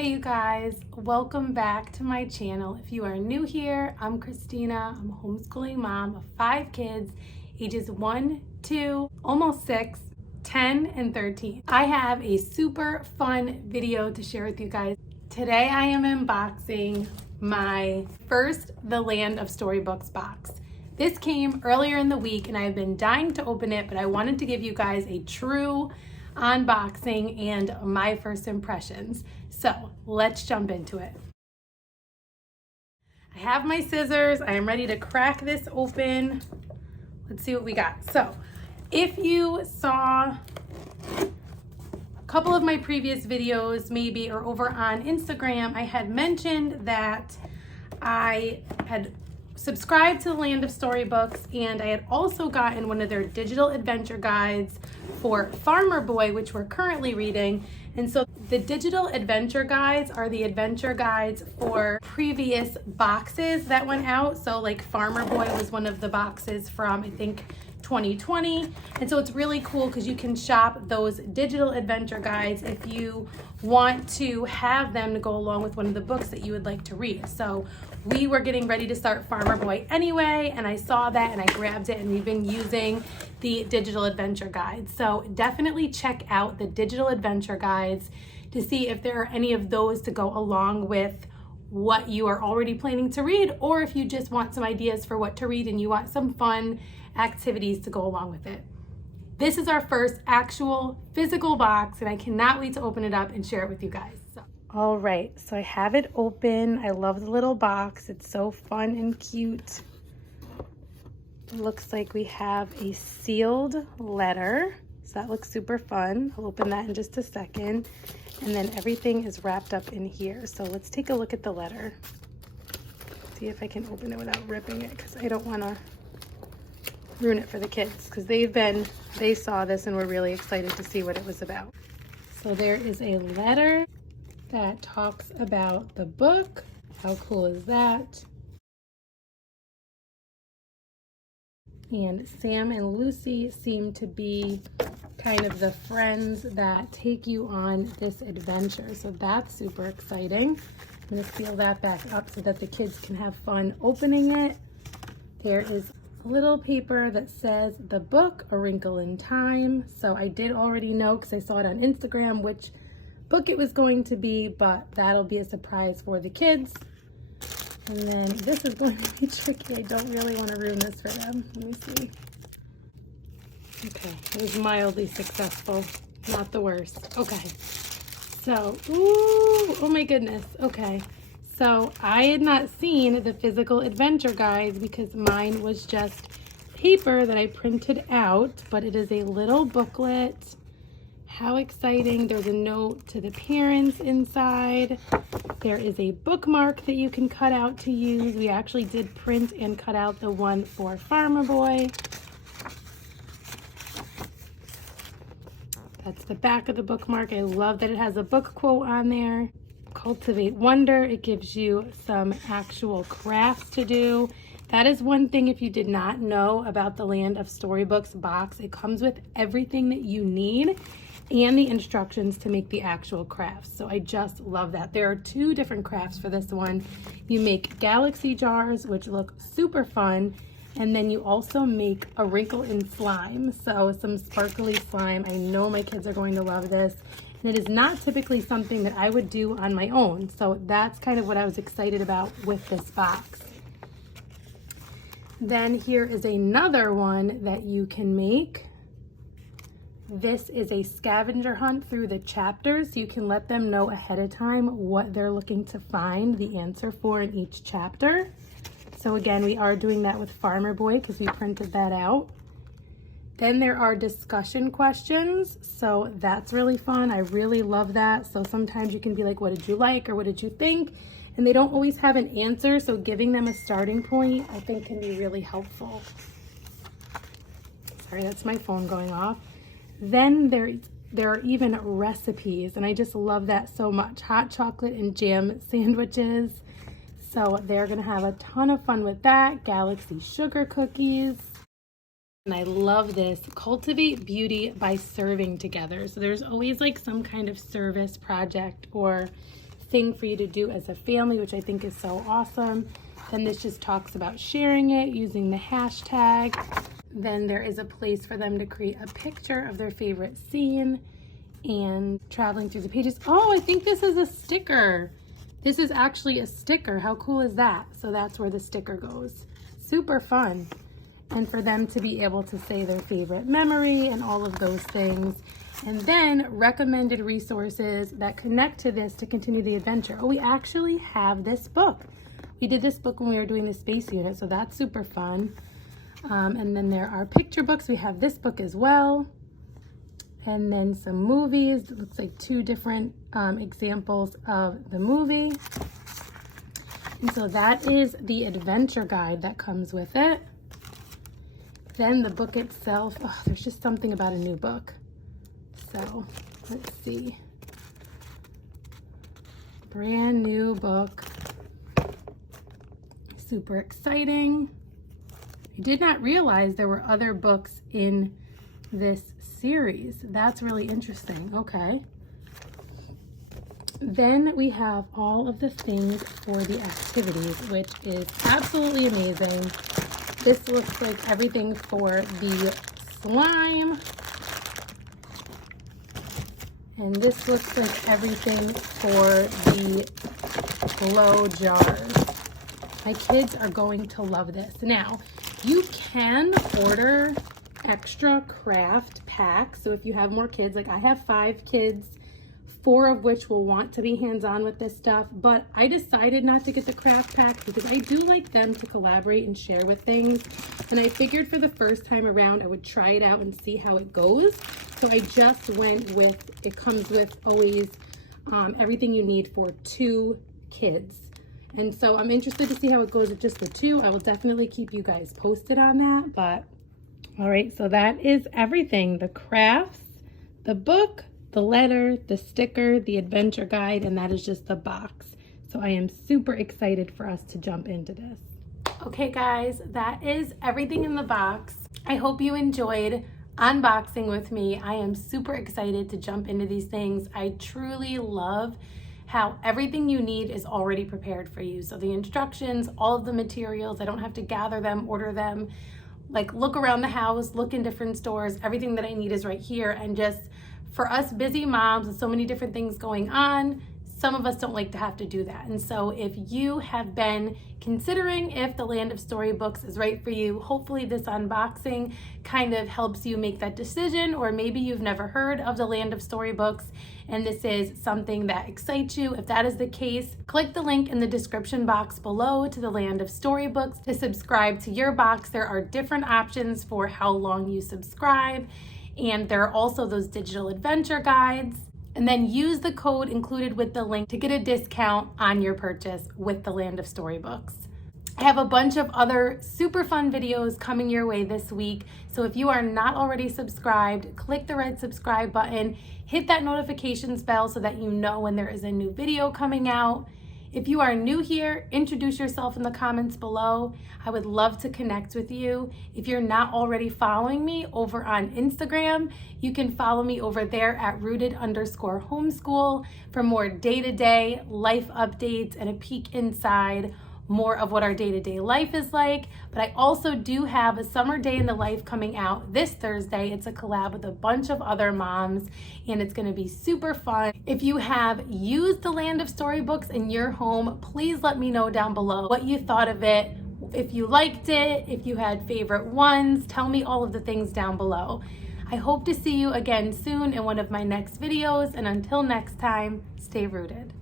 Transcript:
Hey you guys, welcome back to my channel. If you are new here, I'm Christina. I'm a homeschooling mom of 5 kids, ages 1, 2, almost 6, 10, and 13. I have a super fun video to share with you guys. Today I am unboxing my first The Land of Storybooks box. This came earlier in the week and I've been dying to open it, but I wanted to give you guys a true unboxing and my first impressions. So let's jump into it. I have my scissors. I am ready to crack this open. Let's see what we got. So if you saw a couple of my previous videos maybe, or over on Instagram, I had mentioned that I had subscribed to the Land of Storybooks, and I had also gotten one of their digital adventure guides for Farmer Boy, which we're currently reading. And so the digital adventure guides are the adventure guides for previous boxes that went out. So like Farmer Boy was one of the boxes from, I think, 2020. And so it's really cool because you can shop those digital adventure guides if you want to have them to go along with one of the books that you would like to read. So we were getting ready to start Farmer Boy anyway, and I saw that and I grabbed it, and we've been using the digital adventure guides. So definitely check out the digital adventure guides to see if there are any of those to go along with what you are already planning to read, or if you just want some ideas for what to read and you want some fun activities to go along with it. This is our first actual physical box, and I cannot wait to open it up and share it with you guys. All right, so I have it open. I love the little box. It's so fun and cute. It looks like we have a sealed letter. So that looks super fun. I'll open that in just a second. And then everything is wrapped up in here. So let's take a look at the letter. See if I can open it without ripping it, because I don't want to ruin it for the kids, because they saw this and were really excited to see what it was about. So there is a letter that talks about the book. How cool is that? And Sam and Lucy seem to be kind of the friends that take you on this adventure. So that's super exciting. I'm gonna seal that back up so that the kids can have fun opening it. There is a little paper that says the book, A Wrinkle in Time. So I did already know, because I saw it on Instagram, which book it was going to be, but that'll be a surprise for the kids. And then this is going to be tricky. I don't really want to ruin this for them. Let me see. Okay, it was mildly successful, not the worst. Okay, so, ooh, oh my goodness. Okay, so I had not seen the physical adventure guides because mine was just paper that I printed out, but it is a little booklet. How exciting. There's a note to the parents inside. There is a bookmark that you can cut out to use. We actually did print and cut out the one for Farmer Boy. That's the back of the bookmark. I love that it has a book quote on there. Cultivate Wonder. It gives you some actual crafts to do. That is one thing, if you did not know about the Land of Storybooks box, it comes with everything that you need and the instructions to make the actual crafts. So I just love that. There are 2 different crafts for this one. You make galaxy jars, which look super fun, and then you also make a wrinkle in slime. So some sparkly slime. I know my kids are going to love this. And it is not typically something that I would do on my own. So that's kind of what I was excited about with this box. Then here is another one that you can make. This is a scavenger hunt through the chapters. You can let them know ahead of time what they're looking to find the answer for in each chapter. So again, we are doing that with Farmer Boy because we printed that out. Then there are discussion questions. So that's really fun. I really love that. So sometimes you can be like, what did you like, or what did you think? And they don't always have an answer. So giving them a starting point, I think, can be really helpful. Sorry, that's my phone going off. Then there are even recipes, and I just love that so much. Hot chocolate and jam sandwiches. So they're gonna have a ton of fun with that. Galaxy sugar cookies. And I love this, cultivate beauty by serving together. So there's always like some kind of service project or thing for you to do as a family, which I think is so awesome. Then this just talks about sharing it using the hashtag. Then there is a place for them to create a picture of their favorite scene and traveling through the pages. Oh, I think this is a sticker. This is actually a sticker. How cool is that? So that's where the sticker goes. Super fun. And for them to be able to say their favorite memory and all of those things. And then recommended resources that connect to this to continue the adventure. Oh, we actually have this book. We did this book when we were doing the space unit, so that's super fun. And then there are picture books. We have this book as well. And then some movies. It looks like 2 different examples of the movie. And so that is the adventure guide that comes with it. Then the book itself, oh, there's just something about a new book. So let's see. Brand new book. Super exciting. I did not realize there were other books in this series. That's really interesting. Okay. Then we have all of the things for the activities, which is absolutely amazing. This looks like everything for the slime. And this looks like everything for the glow jars. My kids are going to love this. Now, you can order extra craft packs. So if you have more kids, like I have 5 kids, 4 of which will want to be hands-on with this stuff, but I decided not to get the craft packs because I do like them to collaborate and share with things. And I figured for the first time around, I would try it out and see how it goes. So I just went with, it comes with always everything you need for 2 kids. And so I'm interested to see how it goes with just the 2. I will definitely keep you guys posted on that. But all right, so that is everything. The crafts, the book, the letter, the sticker, the adventure guide, and that is just the box. So I am super excited for us to jump into this. Okay guys, that is everything in the box. I hope you enjoyed unboxing with me. I am super excited to jump into these things. I truly love how everything you need is already prepared for you. So the instructions, all of the materials, I don't have to gather them, order them, like look around the house, look in different stores. Everything that I need is right here. And just for us busy moms with so many different things going on, some of us don't like to have to do that. And so if you have been considering if the Land of Storybooks is right for you, hopefully this unboxing kind of helps you make that decision, or maybe you've never heard of the Land of Storybooks and this is something that excites you. If that is the case, click the link in the description box below to the Land of Storybooks to subscribe to your box. There are different options for how long you subscribe, and there are also those digital adventure guides. And then use the code included with the link to get a discount on your purchase with the Land of Storybooks. I have a bunch of other super fun videos coming your way this week. So if you are not already subscribed, click the red subscribe button, hit that notifications bell so that you know when there is a new video coming out. If you are new here, introduce yourself in the comments below. I would love to connect with you. If you're not already following me over on Instagram, you can follow me over there at rooted_homeschool for more day-to-day life updates and a peek inside more of what our day-to-day life is like. But I also do have a summer day in the life coming out this Thursday. It's a collab with a bunch of other moms and it's gonna be super fun. If you have used the Land of Storybooks in your home, please let me know down below what you thought of it. If you liked it, if you had favorite ones, tell me all of the things down below. I hope to see you again soon in one of my next videos, and until next time, stay rooted.